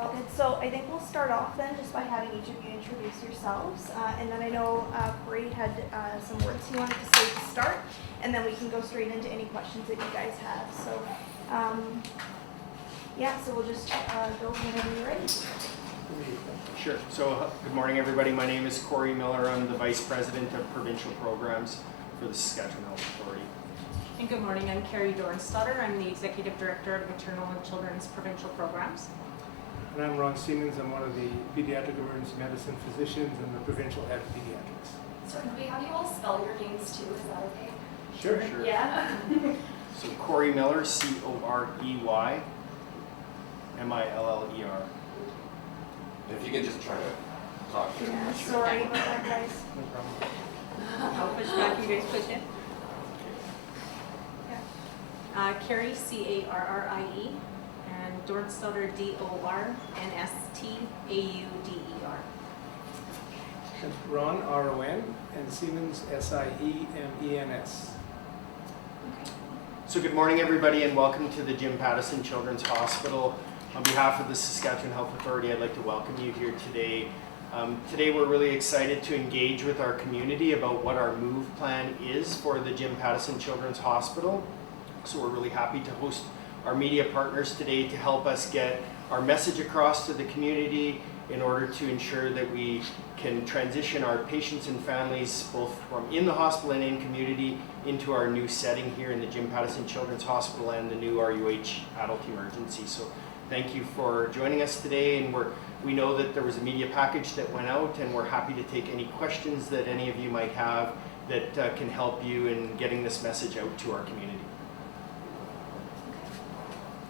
All good. So I think we'll start off then just by having each of you introduce yourselves. And then I know Corey had some words he wanted to say to start, and then we can go straight into any questions that you guys have. So yeah, so we'll just go whenever you're ready. Sure. So good morning, everybody. My name is Corey Miller. I'm the Vice President of Provincial Programs for the Saskatchewan Health Authority. And good morning, I'm Carrie Dornstauder. I'm the Executive Director of Maternal and Children's Provincial Programs. And I'm Ron Siemens. I'm one of the pediatric emergency medicine physicians and the provincial head of pediatrics. So can we have you all spell your names too? Is that okay? Sure. Yeah. So Corey Miller, C-O-R-E-Y, M-I-L-L-E-R. If you can just try to talk. Yeah, sorry about that, guys. No problem. I'll push back, you guys push in. Carrie, C-A-R-R-I-E, and Dornstauder, D-O-R-N-S-T-A-U-D-E-R. And Ron, R-O-N, and Siemens, S-I-E-M-E-N-S. So good morning, everybody, and welcome to the Jim Pattison Children's Hospital. On behalf of the Saskatchewan Health Authority, I'd like to welcome you here today. Today we're really excited to engage with our community about what our move plan is for the Jim Pattison Children's Hospital. So we're really happy to host our media partners today to help us get our message across to the community in order to ensure that we can transition our patients and families both from in the hospital and in community into our new setting here in the Jim Pattison Children's Hospital and the new RUH adult emergency. So thank you for joining us today, and we know that there was a media package that went out, and we're happy to take any questions that any of you might have that can help you in getting this message out to our community.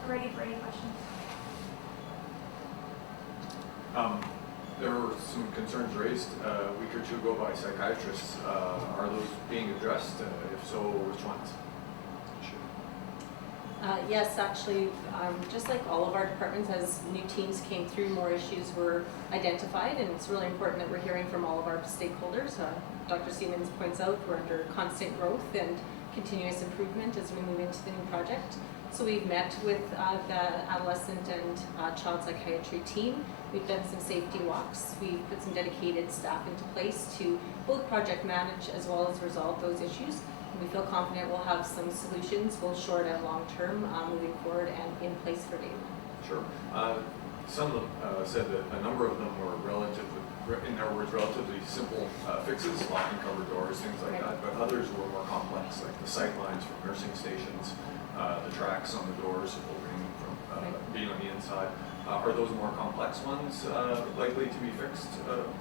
Ready for any questions? There were some concerns raised a week or two ago by psychiatrists. Are those being addressed? If so, which ones? Yes, actually, just like all of our departments, as new teams came through, more issues were identified, and it's really important that we're hearing from all of our stakeholders. Dr. Siemens points out we're under constant growth and continuous improvement as we move into the new project. So we've met with the adolescent and child psychiatry team. We've done some safety walks. We've put some dedicated staff into place to both project manage as well as resolve those issues. And we feel confident we'll have some solutions, both short and long term, moving forward and in place for day one. Sure. Some of them said that a number of them were in their words, relatively simple fixes, lock and cover doors, things like that. But others were more complex, like the sight lines from nursing stations, the tracks on the doors opening from being on the inside. Are those more complex ones likely to be fixed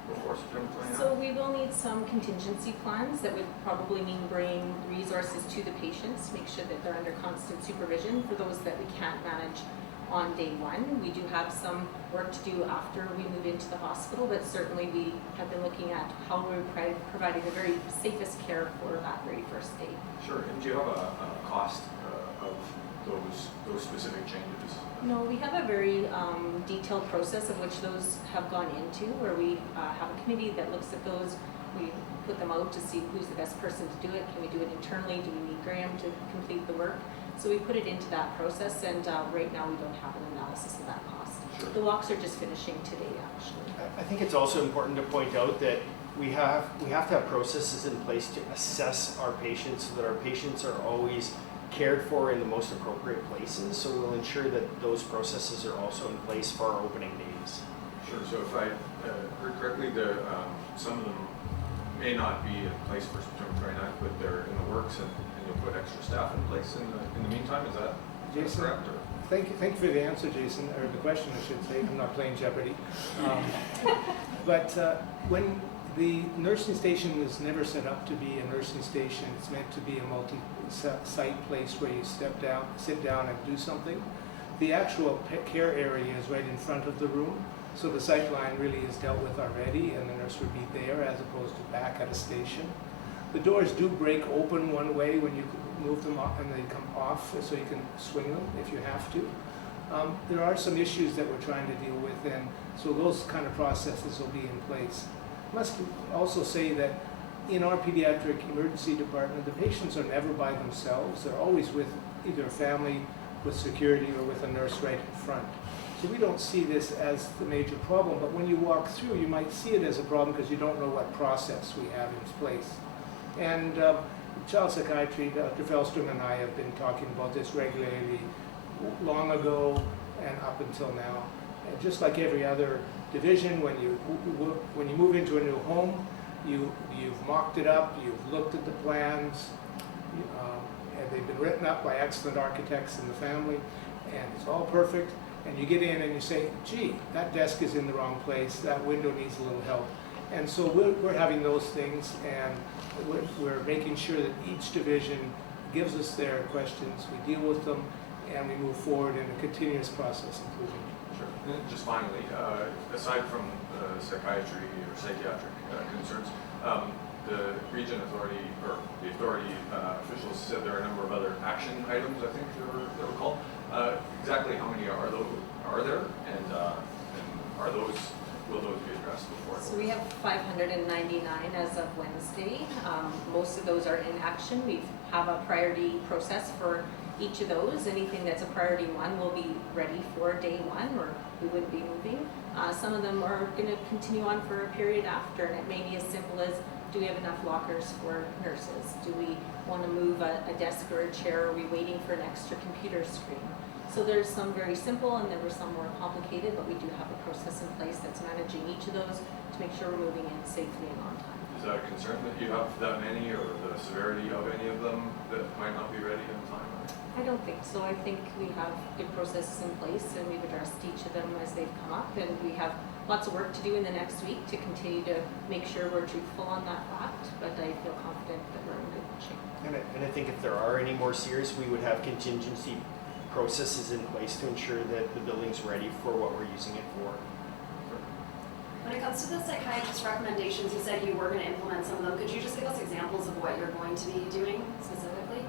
before September 29th? So we will need some contingency plans that would probably mean bringing resources to the patients, make sure that they're under constant supervision for those that we can't manage on day one. We do have some work to do after we move into the hospital, but certainly we have been looking at how we're providing the very safest care for that very first day. Sure. And do you have a cost of those specific changes? No, we have a very detailed process of which those have gone into, where we have a committee that looks at those. We put them out to see who's the best person to do it. Can we do it internally? Do we need Graham to complete the work? So we put it into that process, and right now we don't have an analysis of that cost. Sure. The walks are just finishing today, actually. I think it's also important to point out that we have to have processes in place to assess our patients so that our patients are always cared for in the most appropriate places. So we'll ensure that those processes are also in place for our opening days. Sure. So if I heard correctly, some of them may not be in place for September 29th, but they're in the works, and you'll put extra staff in place in the meantime. Is that Jason, correct? Or? thank you for the answer, Jason, or the question, I should say. I'm not playing Jeopardy. But when the nursing station is never set up to be a nursing station, it's meant to be a multi-site place where you sit down and do something. The actual care area is right in front of the room, so the sight line really is dealt with already, and the nurse would be there as opposed to back at a station. The doors do break open one way when you move them up, and they come off, so you can swing them if you have to. There are some issues that we're trying to deal with, and so those kind of processes will be in place. I must also say that in our pediatric emergency department, the patients are never by themselves. They're always with either a family, with security, or with a nurse right in front. So we don't see this as the major problem, but when you walk through, you might see it as a problem because you don't know what process we have in place. And child psychiatry, Dr. Fellstrom and I have been talking about this regularly long ago and up until now. And just like every other division, when you move into a new home, you've mocked it up, you've looked at the plans, and they've been written up by excellent architects in the family, and it's all perfect. And you get in and you say, gee, that desk is in the wrong place, that window needs a little help. And so we're having those things, and we're making sure that each division gives us their questions, we deal with them, and we move forward in a continuous process improvement. Sure. And then just finally, aside from psychiatry or psychiatric concerns, the region authority, or the authority officials said there are a number of other action items, I think they were called. Exactly how many are there, and are those, will those be addressed before? So we have 599 as of Wednesday. Most of those are in action. We have a priority process for each of those. Anything that's a priority one will be ready for day one, or we wouldn't be moving. Some of them are going to continue on for a period after, and it may be as simple as, do we have enough lockers for nurses? Do we want to move a desk or a chair? Are we waiting for an extra computer screen? So there's some very simple and there were some more complicated, but we do have a process in place that's managing each of those to make sure we're moving in safely and on time. Is that a concern that you have that many, or the severity of any of them that might not be ready in time? I don't think so. I think we have good processes in place and we've addressed each of them as they've come up, and we have lots of work to do in the next week to continue to make sure we're truthful on that fact, but I feel confident that we're in good shape. And I think if there are any more serious, we would have contingency processes in place to ensure that the building's ready for what we're using it for. When it comes to the psychiatrist recommendations, you said you were going to implement some of them. Could you just give us examples of what you're going to be doing specifically?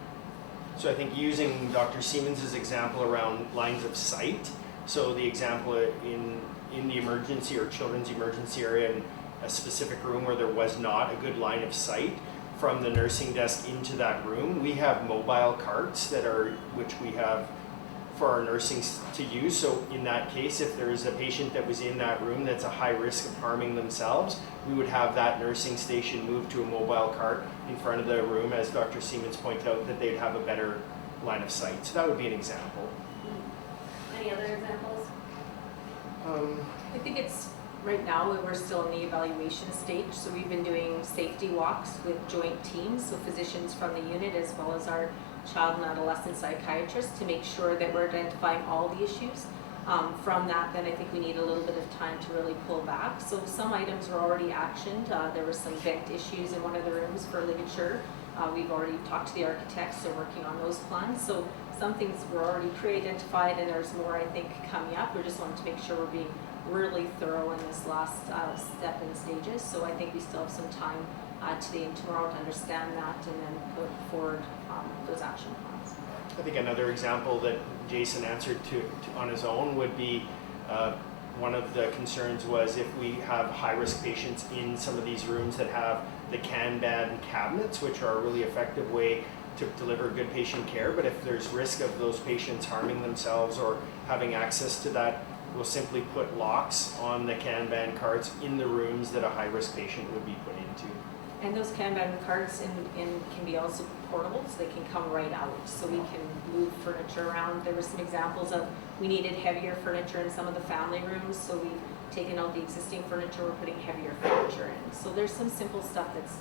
So I think using Dr. Siemens' example around lines of sight, so the example in the emergency or children's emergency area in a specific room where there was not a good line of sight from the nursing desk into that room, we have mobile carts which we have for our nursing to use. So in that case, if there is a patient that was in that room that's a high risk of harming themselves, we would have that nursing station move to a mobile cart in front of the room, as Dr. Siemens pointed out, that they'd have a better line of sight. So that would be an example. Any other examples? I think it's right now we're still in the evaluation stage, so we've been doing safety walks with joint teams, so physicians from the unit as well as our child and adolescent psychiatrists, to make sure that we're identifying all the issues. From that, then I think we need a little bit of time to really pull back. So some items were already actioned. There were some vent issues in one of the rooms for ligature. We've already talked to the architects, so working on those plans. So some things were already pre-identified, and there's more, I think, coming up. We just wanted to make sure we're being really thorough in this last step in stages. So I think we still have some time today and tomorrow to understand that and then put forward those action plans. I think another example that Jason answered to on his own would be one of the concerns was if we have high-risk patients in some of these rooms that have the Kanban cabinets, which are a really effective way to deliver good patient care, but if there's risk of those patients harming themselves or having access to that, we'll simply put locks on the Kanban carts in the rooms that a high-risk patient would be put into. And those Kanban carts can be also portable, so they can come right out. So we can move furniture around. There were some examples of we needed heavier furniture in some of the family rooms, so we've taken out the existing furniture, we're putting heavier furniture in. So there's some simple stuff that's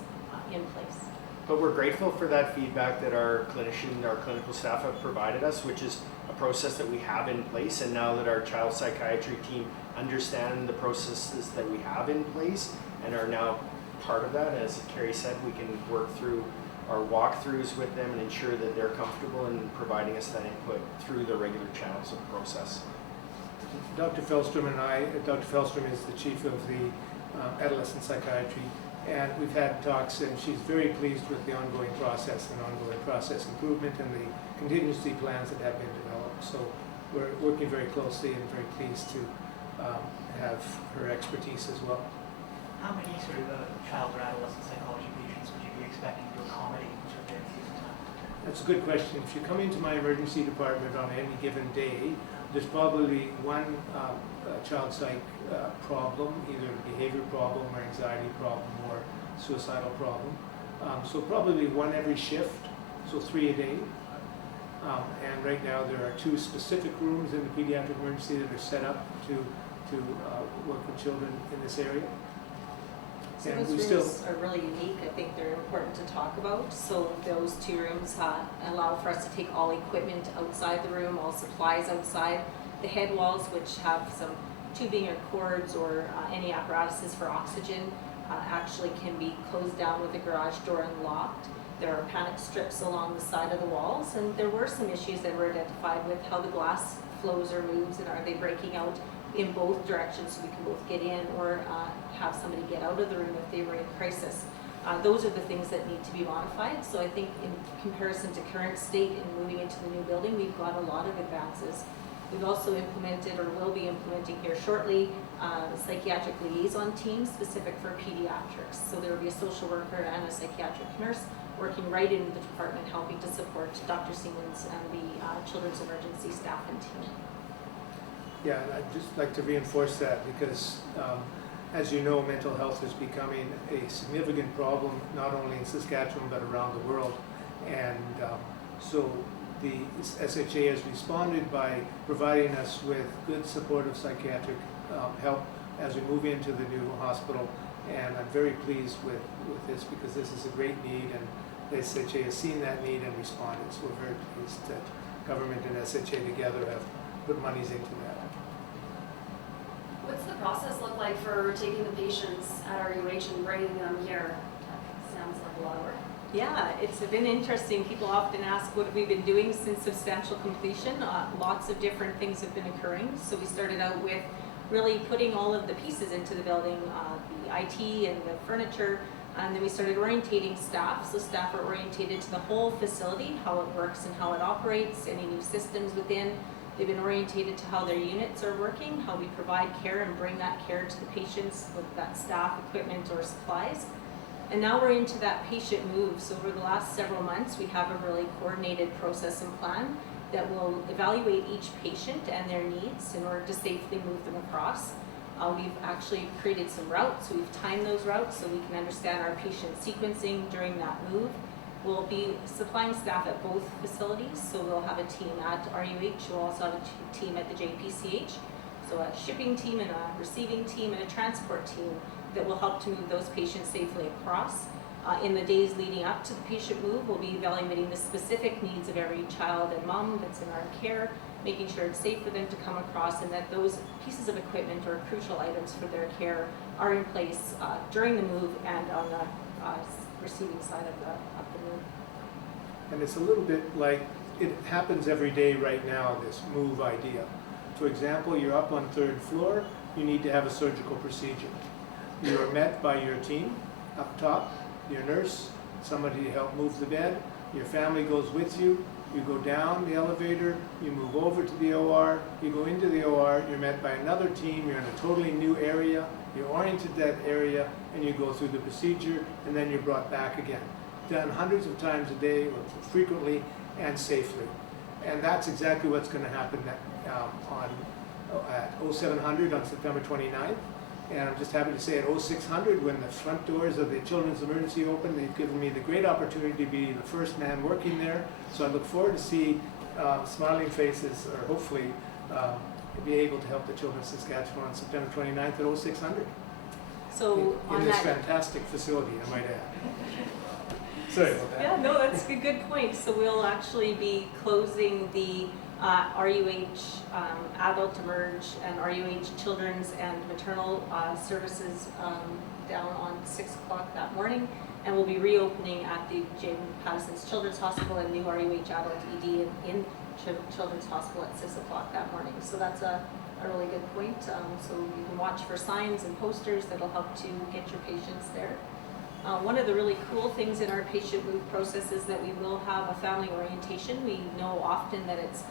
in place. But we're grateful for that feedback that our clinical staff have provided us, which is a process that we have in place. And now that our child psychiatry team understand the processes that we have in place and are now part of that, as Carrie said, we can work through our walkthroughs with them and ensure that they're comfortable in providing us that input through the regular channels of process. Dr. Fellstrom is the chief of the adolescent psychiatry, and we've had talks, and she's very pleased with the ongoing process and ongoing process improvement and the contingency plans that have been developed. So we're working very closely and very pleased to have her expertise as well. How many sort of child or adolescent psychology patients would you be expecting to accommodate in sort of any given time? That's a good question. If you come into my emergency department on any given day, there's probably one child psych problem, either a behavior problem or anxiety problem or suicidal problem. So probably one every shift, so 3 a day. And right now there are 2 specific rooms in the pediatric emergency that are set up to work with children in this area. So And those we rooms still, are really unique. I think they're important to talk about. So those 2 rooms allow for us to take all equipment outside the room, all supplies outside. The head walls, which have some tubing or cords or any apparatuses for oxygen, actually can be closed down with the garage door and locked. There are panic strips along the side of the walls, and there were some issues that were identified with how the glass flows or moves, and are they breaking out in both directions so we can both get in or have somebody get out of the room if they were in crisis. Those are the things that need to be modified. So I think in comparison to current state and moving into the new building, we've got a lot of advances. We've also implemented or will be implementing here shortly psychiatric liaison teams specific for pediatrics. So there will be a social worker and a psychiatric nurse working right in the department helping to support Dr. Siemens and the children's emergency staff and team. yeah, I'd just like to reinforce that because, as you know, mental health is becoming a significant problem, not only in Saskatchewan, but around the world. And so the SHA has responded by providing us with good supportive psychiatric help as we move into the new hospital. And I'm very pleased with this because this is a great need, and the SHA has seen that need and responded. So we're very pleased that government and SHA together have put monies into that. What's the process look like for taking the patients at RUH and bringing them here? That sounds like a lot of work. Yeah, it's been interesting. People often ask what we've been doing since substantial completion. Lots of different things have been occurring. So we started out with really putting all of the pieces into the building, the IT and the furniture, and then we started orientating staff. So staff are orientated to the whole facility, how it works and how it operates, any new systems within. They've been orientated to how their units are working, how we provide care and bring that care to the patients with that staff, equipment, or supplies. And now we're into that patient move. So over the last several months, we have a really coordinated process and plan that will evaluate each patient and their needs in order to safely move them across. We've actually created some routes. We've timed those routes so we can understand our patient sequencing during that move. We'll be supplying staff at both facilities. So we'll have a team at RUH. We'll also have a team at the JPCH. So a shipping team and a receiving team and a transport team that will help to move those patients safely across. In the days leading up to the patient move, we'll be evaluating the specific needs of every child and mom that's in our care, making sure it's safe for them to come across and that those pieces of equipment or crucial items for their care are in place during the move and on the receiving side of the move. And it's a little bit like it happens every day right now, this move idea. For example, you're up on 3rd floor, you need to have a surgical procedure. You are met by your team up top, your nurse, somebody to help move the bed, your family goes with you, you go down the elevator, you move over to the OR, you go into the OR, you're met by another team, you're in a totally new area, you're oriented to that area, and you go through the procedure, and then you're brought back again. Done hundreds of times a day, or frequently, and safely. And that's exactly what's going to happen at 0700 on September 29th. And I'm just happy to say at 0600, when the front doors of the Children's Emergency open, they've given me the great opportunity to be the first man working there. So I look forward to see smiling faces, or hopefully be able to help the children of Saskatchewan on September 29th at 0600. So in this fantastic facility, I might add. Sorry about that. Yeah, no, that's a good point. So we'll actually be closing the RUH Adult Emerge and RUH Children's and Maternal services down on 6 o'clock that morning. And we'll be reopening at the Pattison's Children's Hospital and new RUH Adult ED in Children's Hospital at 6 o'clock that morning. So that's a really good point. So you can watch for signs and posters that'll help to get your patients there. One of the really cool things in our patient move process is that we will have a family orientation. We know often that it's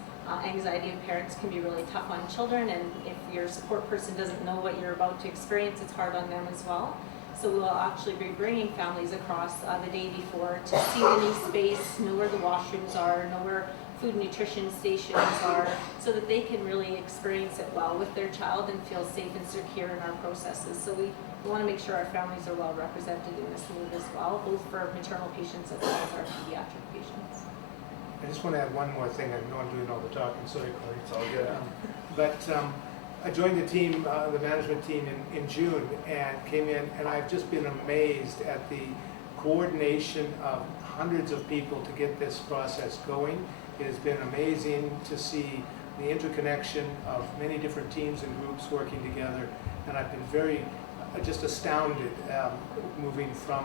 anxiety of parents can be really tough on children, and if your support person doesn't know what you're about to experience, it's hard on them as well. So we'll actually be bringing families across the day before to see the new space, know where the washrooms are, know where food and nutrition stations are, so that they can really experience it well with their child and feel safe and secure in our processes. So we want to make sure our families are well represented in this move as well, both for maternal patients as well as our pediatric patients. I just want to add one more thing. I know I'm doing all the talking, sorry, Corey, it's all good. But I joined the team, the management team in June and came in, and I've just been amazed at the coordination of hundreds of people to get this process going. It has been amazing to see the interconnection of many different teams and groups working together, and I've been very just astounded moving from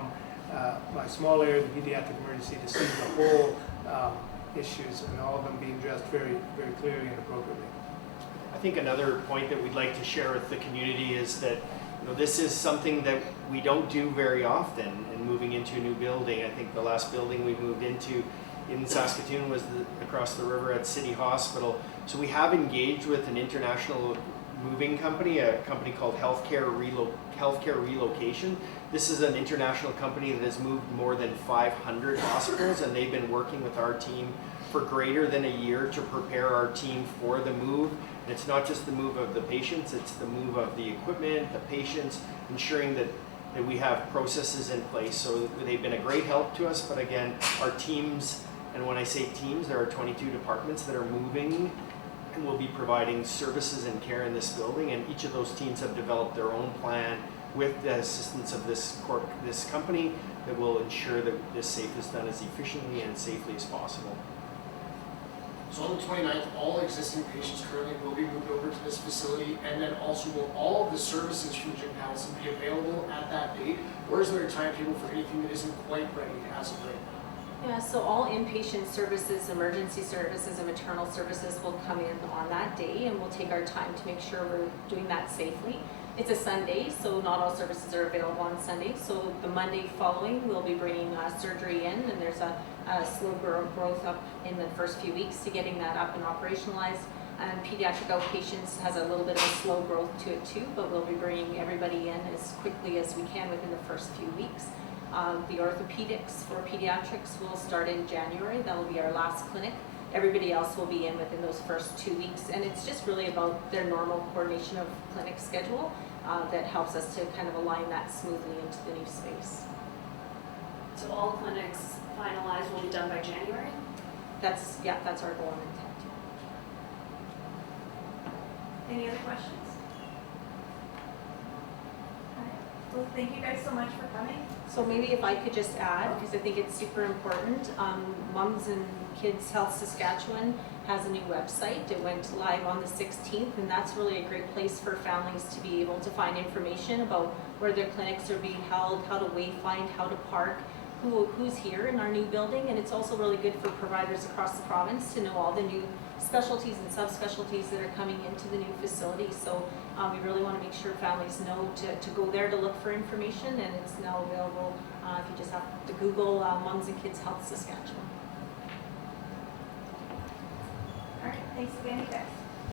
my small area of the pediatric emergency to see the whole issues and all of them being addressed very, very clearly and appropriately. I think another point that we'd like to share with the community is that this is something that we don't do very often in moving into a new building. I think the last building we moved into in Saskatoon was across the river at City Hospital. So we have engaged with an international moving company, a company called Healthcare Relocation. This is an international company that has moved more than 500 hospitals, and they've been working with our team for greater than a year to prepare our team for the move. And it's not just the move of the patients, it's the move of the equipment, the patients, ensuring that we have processes in place. So they've been a great help to us, but again, our teams, and when I say teams, there are 22 departments that are moving and will be providing services and care in this building, and each of those teams have developed their own plan with the assistance of this company that will ensure that this safe is done as efficiently and safely as possible. So on the 29th, all existing patients currently will be moved over to this facility, and then also will all of the services from Jim Pattison be available at that date, or is there a timetable for anything that isn't quite ready as of right now? Yeah, so all inpatient services, emergency services, and maternal services will come in on that day, and we'll take our time to make sure we're doing that safely. It's a Sunday, so not all services are available on Sunday. So the Monday following, we'll be bringing surgery in, and there's a slow growth up in the first few weeks to getting that up and operationalized. And pediatric outpatients has a little bit of a slow growth to it too, but we'll be bringing everybody in as quickly as we can within the first few weeks. The orthopedics for pediatrics will start in January. That will be our last clinic. Everybody else will be in within those first 2 weeks, and it's just really about their normal coordination of clinic schedule that helps us to kind of align that smoothly into the new space. So all clinics finalized will be done by January? That's our goal and intent. Any other questions? All right. Well, thank you guys so much for coming. So maybe if I could just add, because I think it's super important, Mums and Kids Health Saskatchewan has a new website. It went live on the 16th, and that's really a great place for families to be able to find information about where their clinics are being held, how to wayfind, how to park, who's here in our new building, and it's also really good for providers across the province to know all the new specialties and subspecialties that are coming into the new facility. So we really want to make sure families know to go there to look for information, and it's now available if you just have to Google Mums and Kids Health Saskatchewan. All right, thanks again, you guys.